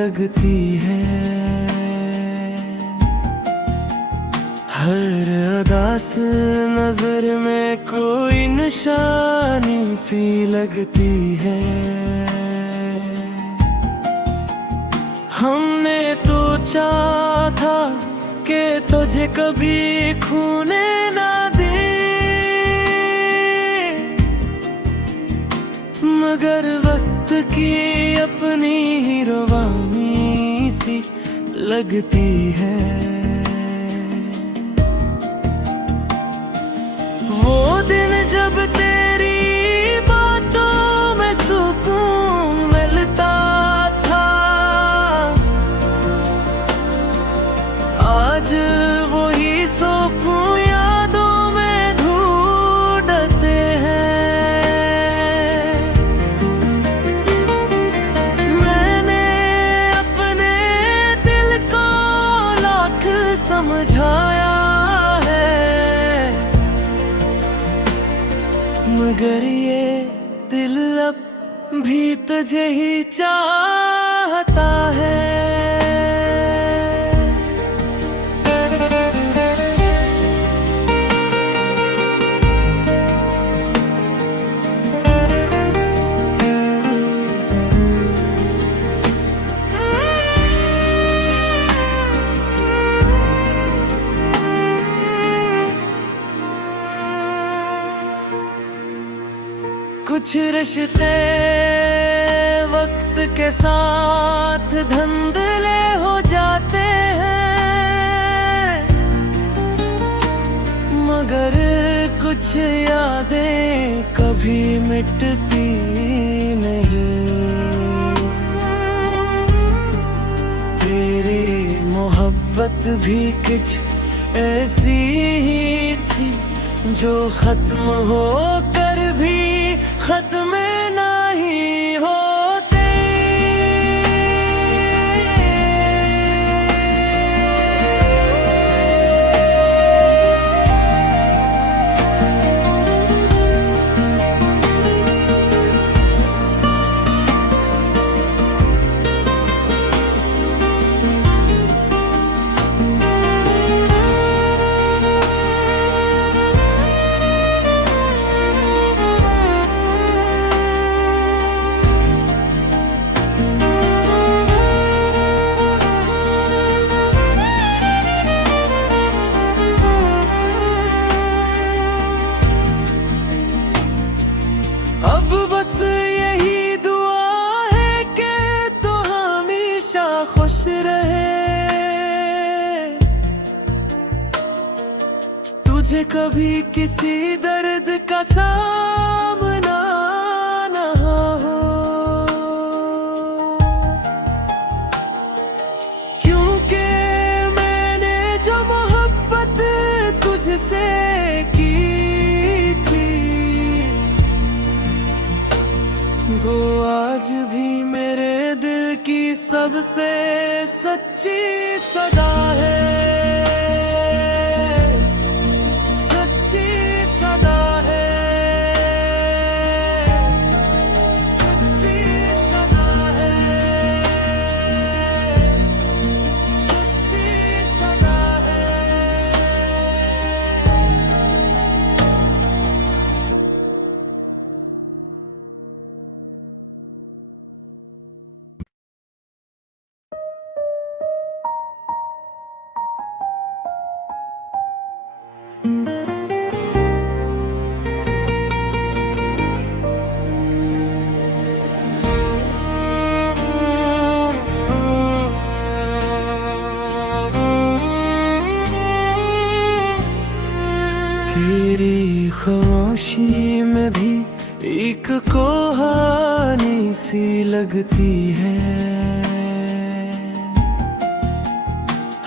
लगती है। हर अदा से नजर में कोई निशानी सी लगती है। हमने तो चाहा था कि तुझे कभी खोने ना दे, मगर वक्त की अपनी ही रवानी सी लगती है। वो दिन जब तेरी बातों में सुकून मिलता था, आज वही सुकून यादों में ढूंढते हैं। मैंने अपने दिल को लाख समझाया है, मगर ये दिल अब भी तुझे ही चाहता है। कुछ रिश्ते वक्त के साथ धुंधले हो जाते हैं, मगर कुछ यादें कभी मिटती नहीं। तेरी मोहब्बत भी कुछ ऐसी ही थी जो खत्म होकर भी खत्म नहीं होते। अब बस यही दुआ है कि तू हमेशा खुश रहे, तुझे कभी किसी दर्द का सामना ना हो। क्योंकि मैंने जो मोहब्बत तुझसे की वो आज भी मेरे दिल की सबसे सच्ची सदा है। सच्ची सदा है, सच्ची सदा है, सच्ची सदा है। तेरी खामोशी में भी एक कहानी सी लगती है।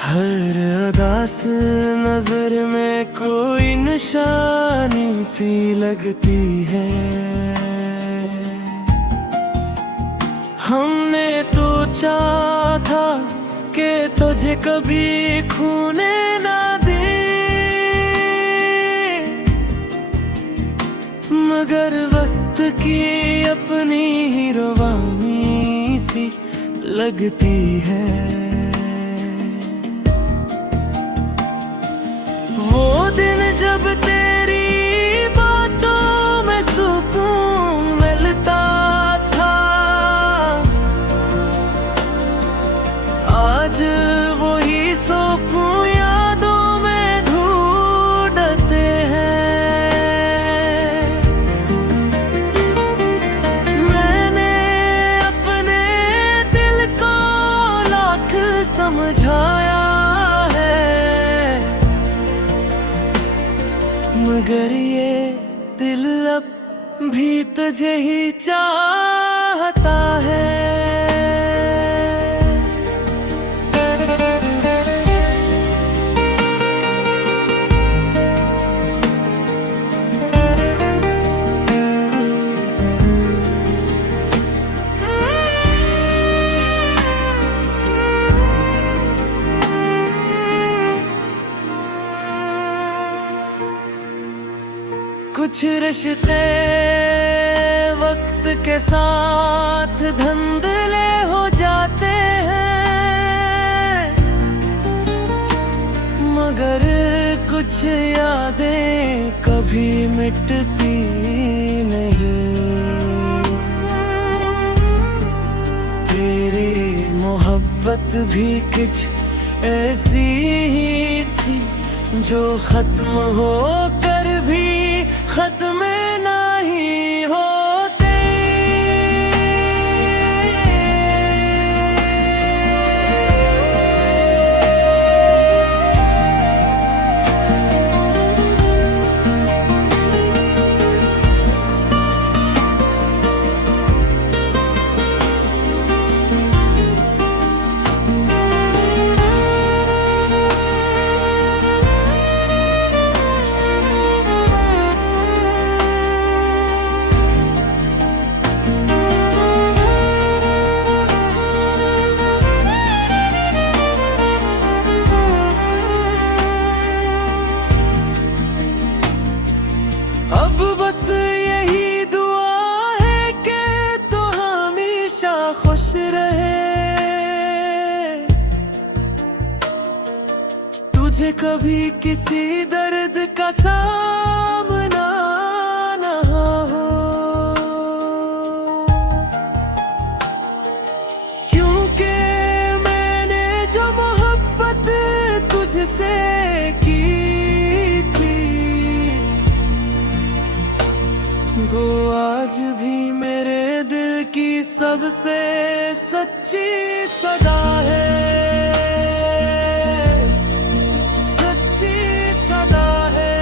हर अदा से नजर में कोई निशानी सी लगती है। हमने तो चाहा था कि तुझे कभी खोने ना दे, मगर वक्त की अपनी ही रवानी सी लगती है। वो दिन जब तेरी बातों में सुकून मिलता था, आज वही सुकून यादों में ढूंढते हैं। मैंने अपने दिल को लाख समझाया है, मगर ये दिल अब भी तुझे ही चाहता है। कुछ रिश्ते वक्त के साथ धुंधले हो जाते हैं, मगर कुछ यादें कभी मिटती नहीं। तेरी मोहब्बत भी कुछ ऐसी ही थी, जो खत्म होकर भी खत्म नहीं होते। अब बस यही दुआ है कि तू हमेशा खुश रहे, तुझे कभी किसी दर्द का सामना न हो। क्योंकि मैंने जो मोहब्बत तुझसे की थी, वो आज भी मेरे दिल की सबसे सच्ची सदा है, सच्ची सदा है,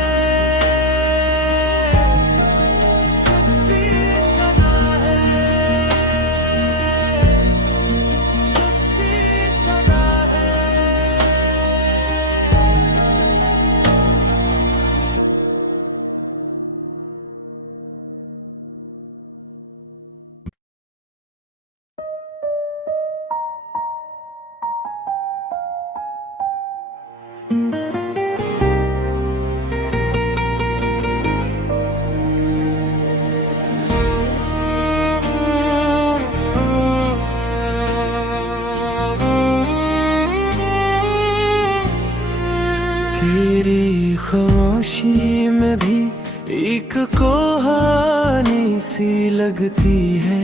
सच्ची सदा है, सच्ची सदा है। तेरी खामोशी में भी एक कहानी सी लगती है,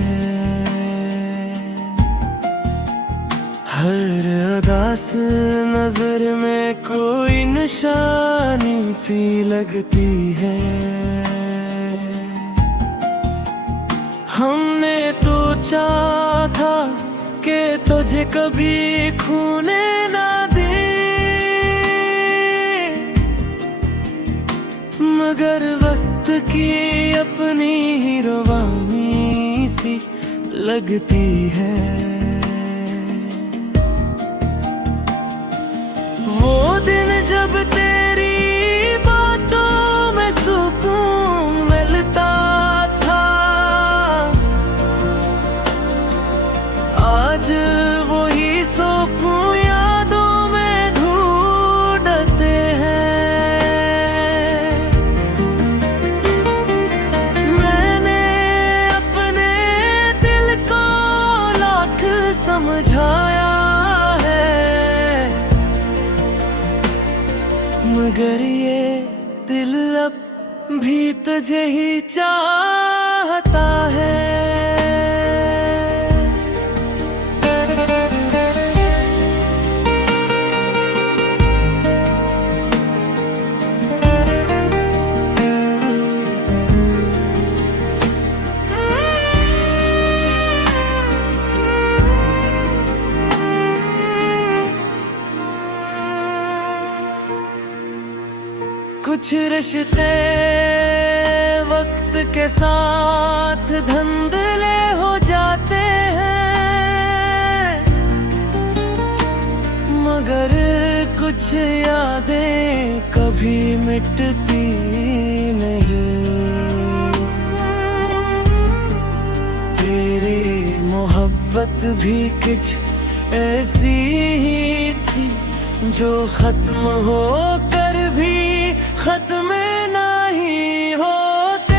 हर अदा से नजर में कोई निशानी सी लगती है। हमने तो चाहा था कि तुझे कभी खोने ना दे, मगर वक्त की अपनी ही रवानी सी लगती है। वो दिन जब तेरी बातों में सुकून मिलता था, आज वही सुकून यादों में ढूंढते हैं। मैंने अपने दिल को लाख समझा मगर ये दिल अब भी तुझे ही चाहता है। कुछ रिश्ते वक्त के साथ धुंधले हो जाते हैं, मगर कुछ यादें कभी मिटती नहीं। तेरी मोहब्बत भी कुछ ऐसी ही थी जो खत्म होकर भी खत्म नहीं होते।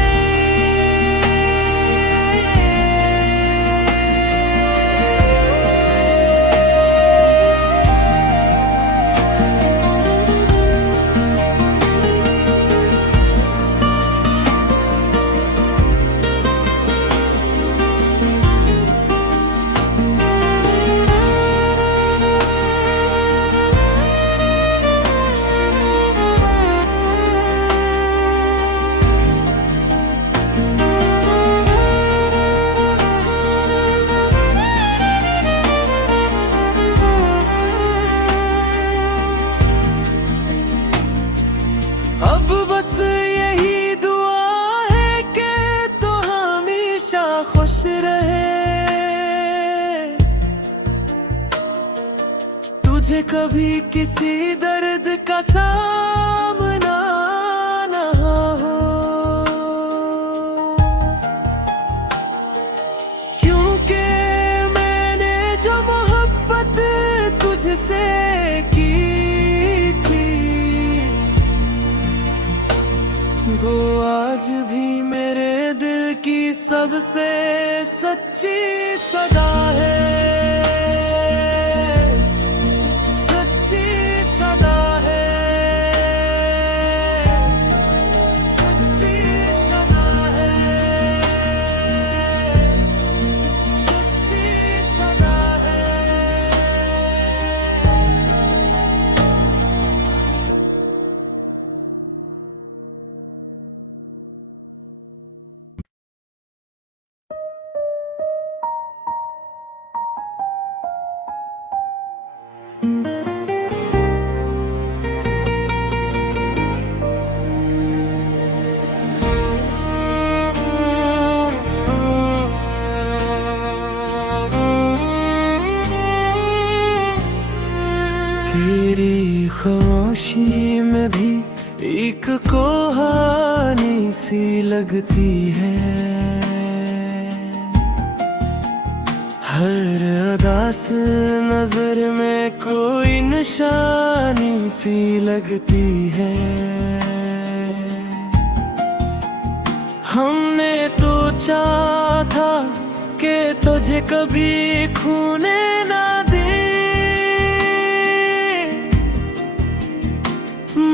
अब बस यही दुआ है कि तू हमेशा खुश रहे, तुझे कभी किसी दर्द का सामना ना हो। क्योंकि मैंने जो मोहब्बत तुझसे की वो आज भी मेरे दिल की सबसे सच्ची सदा है। सच्ची सदा है, सच्ची सदा है, सच्ची सदा है। तेरी खामोशी में भी एक कहानी सी लगती है, हर अदा से नजर में कोई निशानी सी लगती है। हमने तो चाहा था कि तुझे कभी खोने ना दे,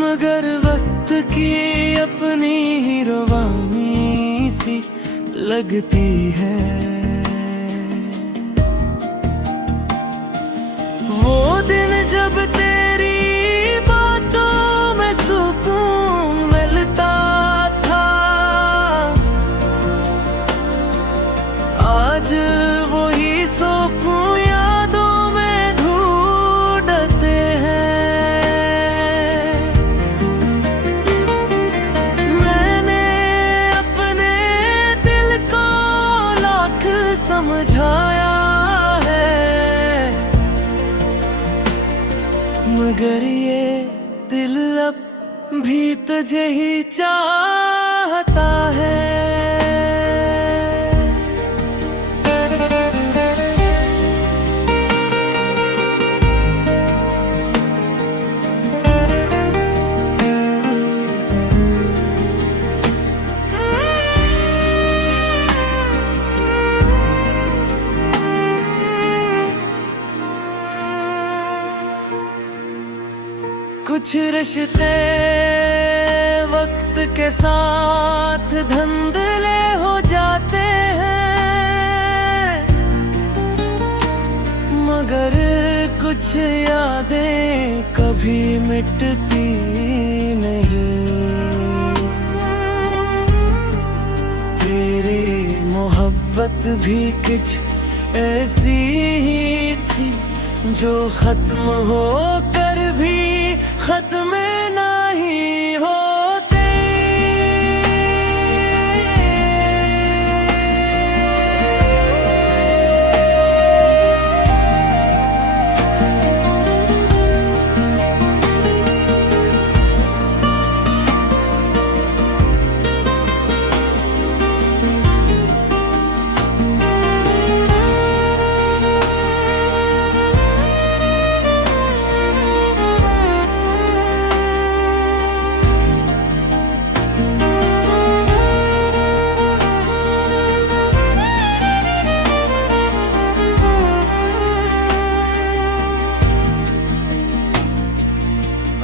मगर वक्त की अपनी ही रवानी सी लगती है। वो दिन जब तेरी बातों में सुकून मिलता था, आज वही सुकून यादों में ढूंढते हैं। मैंने अपने दिल को लाख समझाया है, मगर ये दिल अब भी तुझे ही चाहता है। कुछ रिश्ते वक्त के साथ धुंधले हो जाते हैं, मगर कुछ यादें कभी मिटती नहीं। तेरी मोहब्बत भी कुछ ऐसी ही थी जो खत्म होकर भी खत्म नहीं होते।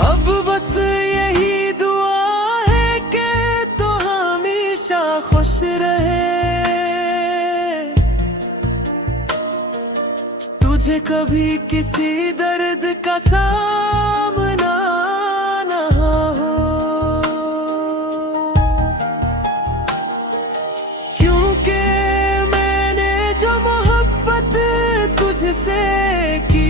अब बस यही दुआ है कि तू हमेशा खुश रहे, तुझे कभी किसी दर्द का सामना न हो, क्योंकि मैंने जो मोहब्बत तुझसे की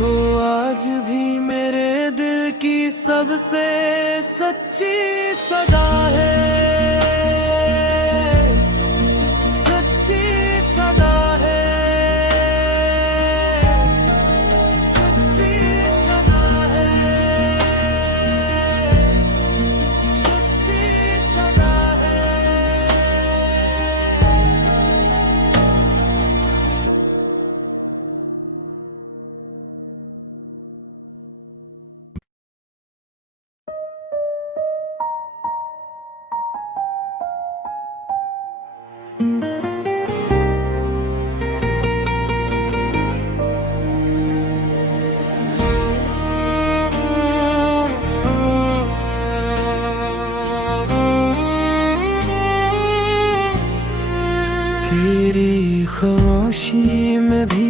वो आज भी मेरे दिल की सबसे सच्ची सदा है, सच्ची सदा है, सच्ची सदा है, सच्ची सदा है। तेरी खामोशी में भी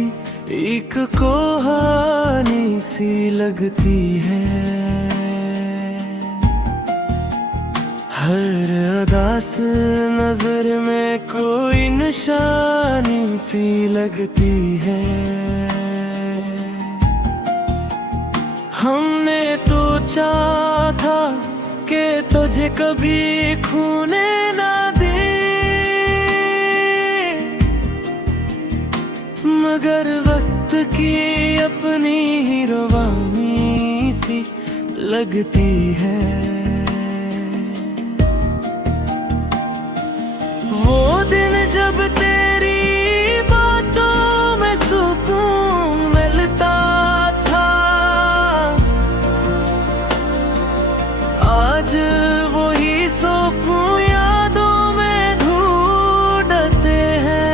एक कहानी सी लगती है, हर अदा से नजर में कोई निशानी सी लगती है। हमने तो चाहा था कि तुझे कभी खोने ना दे, मगर वक्त की अपनी ही रवानी सी लगती है। वो दिन जब तेरी बातों में सुकून मिलता था, आज वही सुकून यादों में ढूंढते हैं।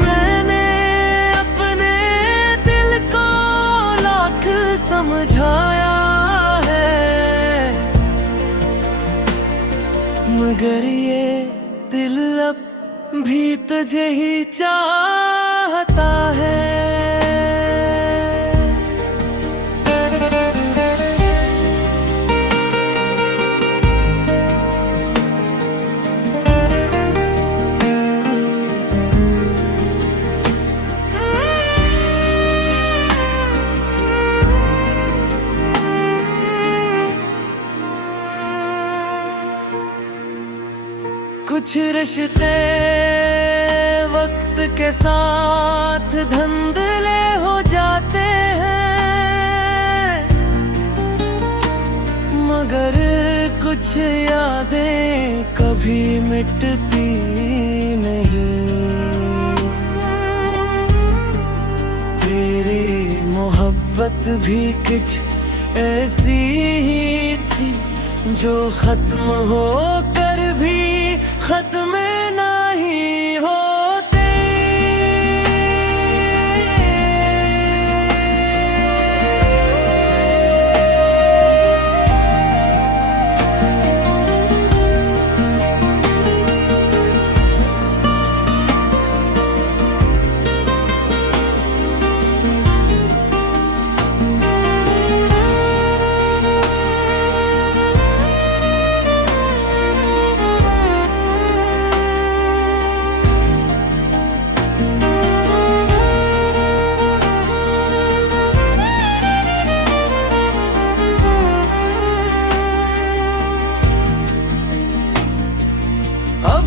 मैंने अपने दिल को लाख समझाया है, मगर ये दिल अब भी तुझे ही चाहता है। कुछ रिश्ते वक्त के साथ धुंधले हो जाते हैं, मगर कुछ यादें कभी मिटती नहीं। तेरी मोहब्बत भी कुछ ऐसी ही थी जो खत्म होकर भी खत्म नहीं हो।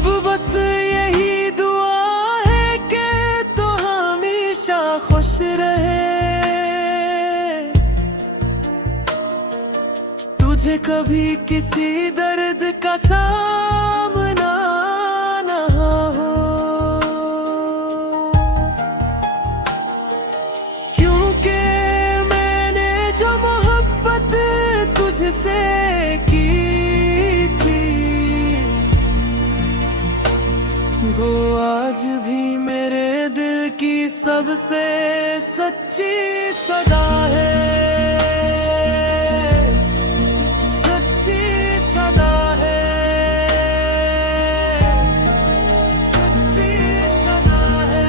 अब बस यही दुआ है कि तू हमेशा खुश रहे, तुझे कभी किसी दर्द का सामना ना हो, क्योंकि मैंने जो मोहब्बत तुझसे की थी वो आज भी मेरे दिल की सबसे सच्ची सदा है, सच्ची सदा है, सच्ची सदा है,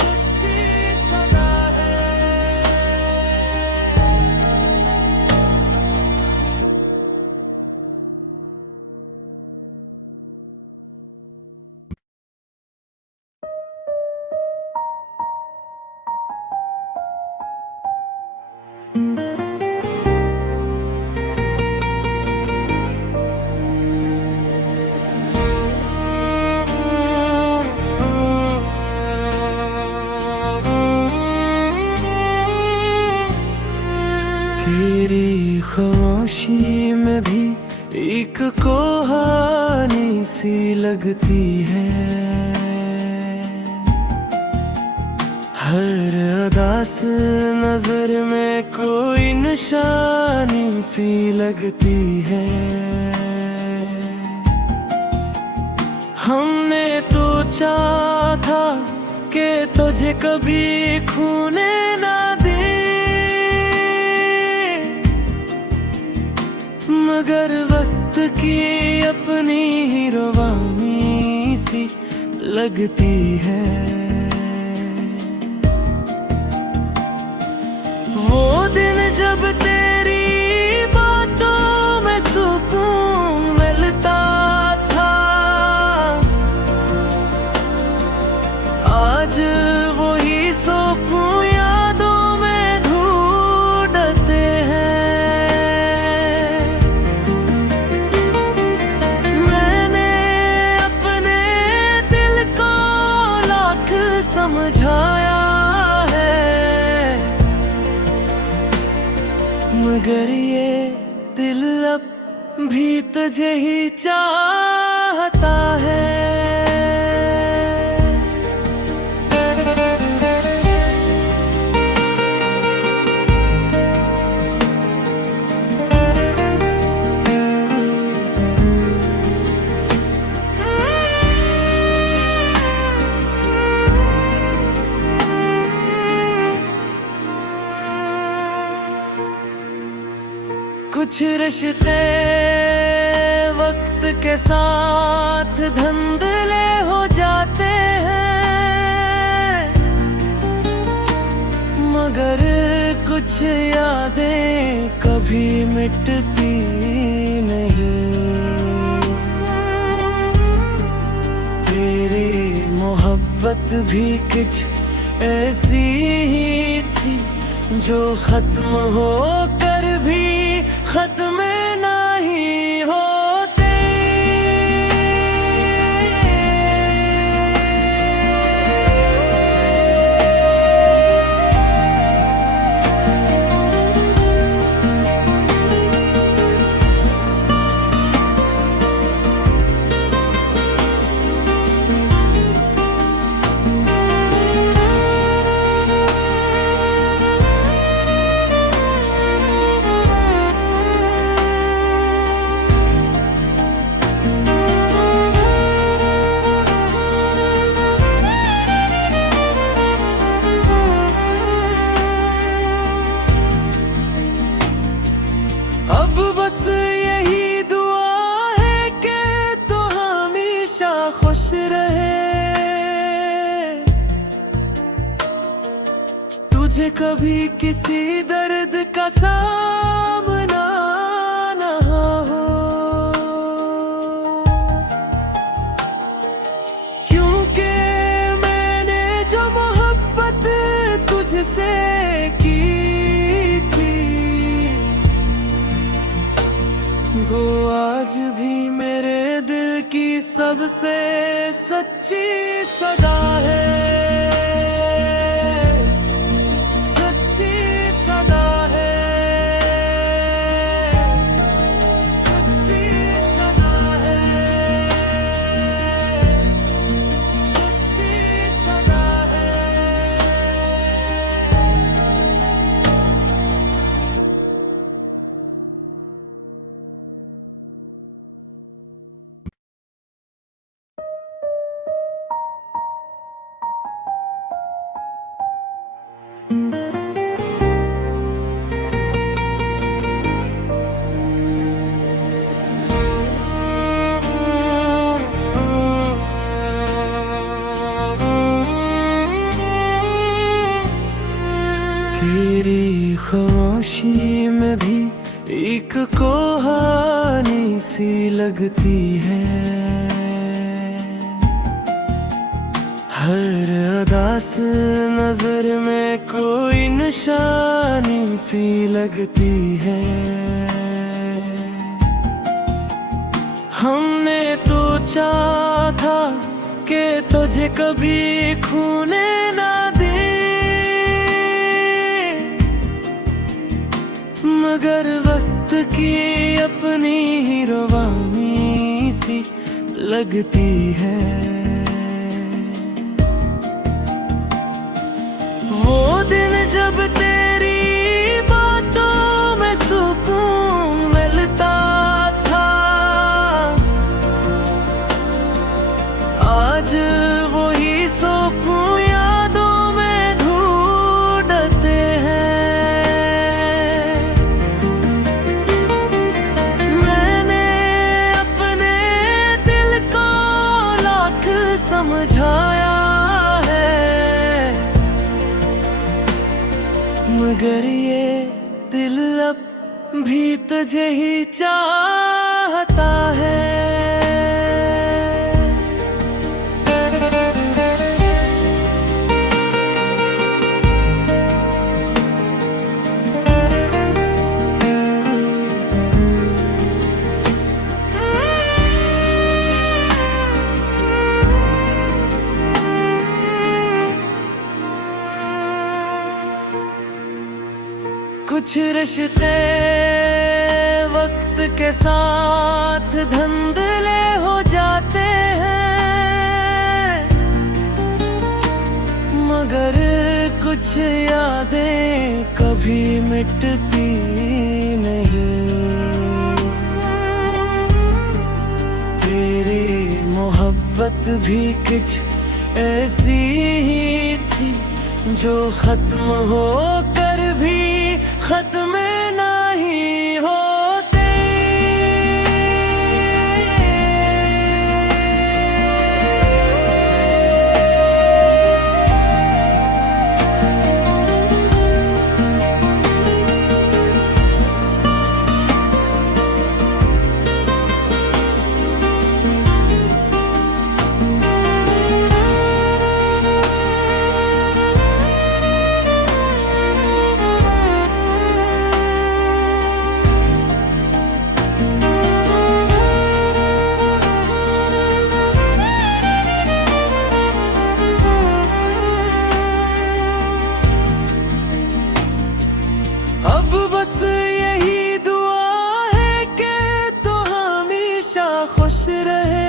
सच्ची सदा है। तेरी खामोशी में भी एक कहानी सी लगती है, हर अदा से नजर में कोई निशानी सी लगती है। हमने तो चाहा था कि तुझे कभी खोने ना दे, मगर वक्त की अपनी ही रवानी सी लगती है। वो दिन जब तेरी बातों में सुकून मिलता था, आज वही सुकून यादों में ढूंढते हैं। मैंने अपने दिल को लाख समझाया है, मगर ये दिल अब भी तुझे ही चाहता है। कुछ रिश्ते वक्त के साथ धुंधले हो जाते हैं, मगर कुछ यादें कभी मिटती नहीं। तेरी मोहब्बत भी कुछ ऐसी ही थी जो खत्म होकर भी खत्म नहीं होते। अब बस यही दुआ है कि तू हमेशा खुश रहे, तुझे कभी किसी दर्द का सामना ना हो, क्योंकि मैंने जो मोहब्बत तुझसे की थी वो आज भी सबसे सच्ची सदा है, सच्ची सदा है, सच्ची सदा है, सच्ची सदा है। तेरी खामोशी में भी एक कहानी सी लगती है, हर अदा से नजर में कोई निशानी सी लगती है। हमने तो चाहा था कि तुझे कभी खोने ना दे, मगर वक्त की अपनी ही रवानी सी लगती है। वो दिन जब तेरी बातों में सुकून मिलता था, आज वही सुकून यादों में ढूंढते हैं। मैंने अपने दिल को लाख समझाया है, मगर ये दिल अब भी तुझे ही चाहता है। कुछ रिश्ते वक्त के साथ धुंधले हो जाते हैं, मगर कुछ यादें कभी मिटती नहीं। तेरी मोहब्बत भी कुछ ऐसी ही थी जो खत्म होकर भी खत्म नहीं होते। अब बस यही दुआ है कि तू हमेशा खुश रहे,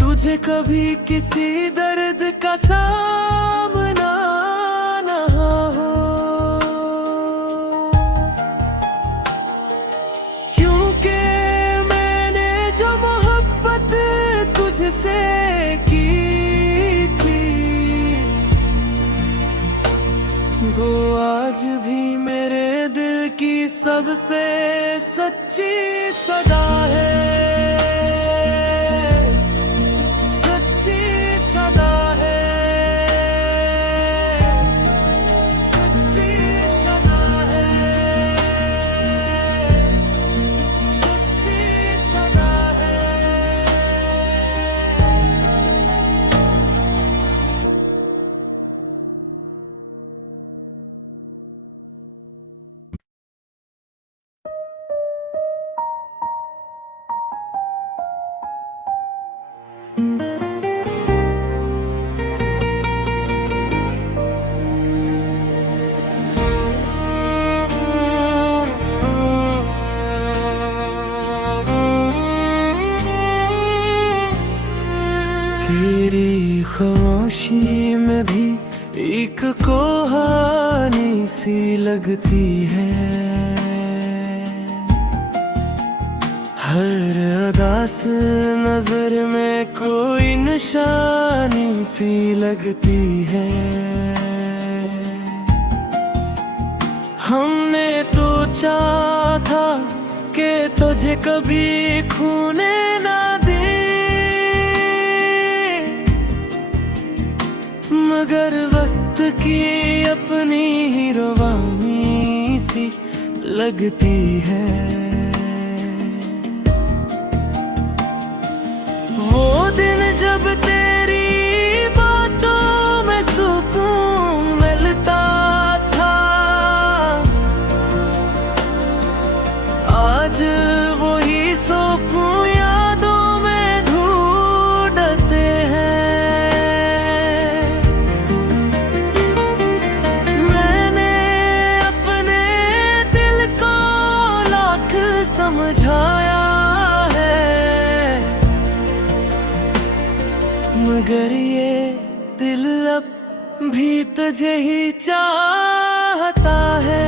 तुझे कभी किसी दर्द का सामना ना हो, क्योंकि मैंने जो मोहब्बत तुझसे की वो आज भी मेरे दिल की सबसे सच्ची सदा है। खामोशी में भी एक कहानी सी लगती है। हर अदास नजर में कोई निशानी सी लगती है। हमने तो चाहा था कि तुझे कभी खूने ना दे, मगर वक्त की अपनी ही रवानी सी लगती है। वो दिन जब तेरी बातों में सुकून मिलता था, आज वही सुकून यादों में ढूंढते हैं। मैंने अपने दिल को लाख समझाया है, मगर ये दिल अब भी तुझे ही चाहता है।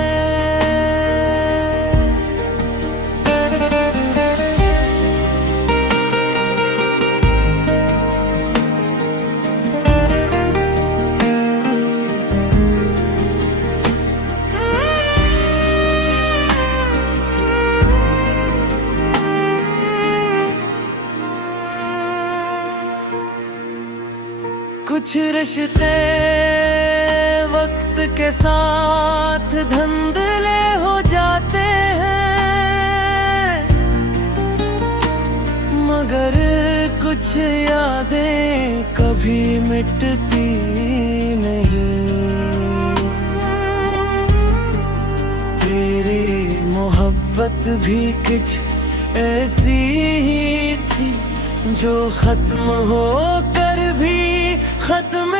कुछ रिश्ते वक्त के साथ धुंधले हो जाते हैं, मगर कुछ यादें कभी मिटती नहीं। तेरी मोहब्बत भी कुछ ऐसी ही थी जो खत्म होकर भी खत्म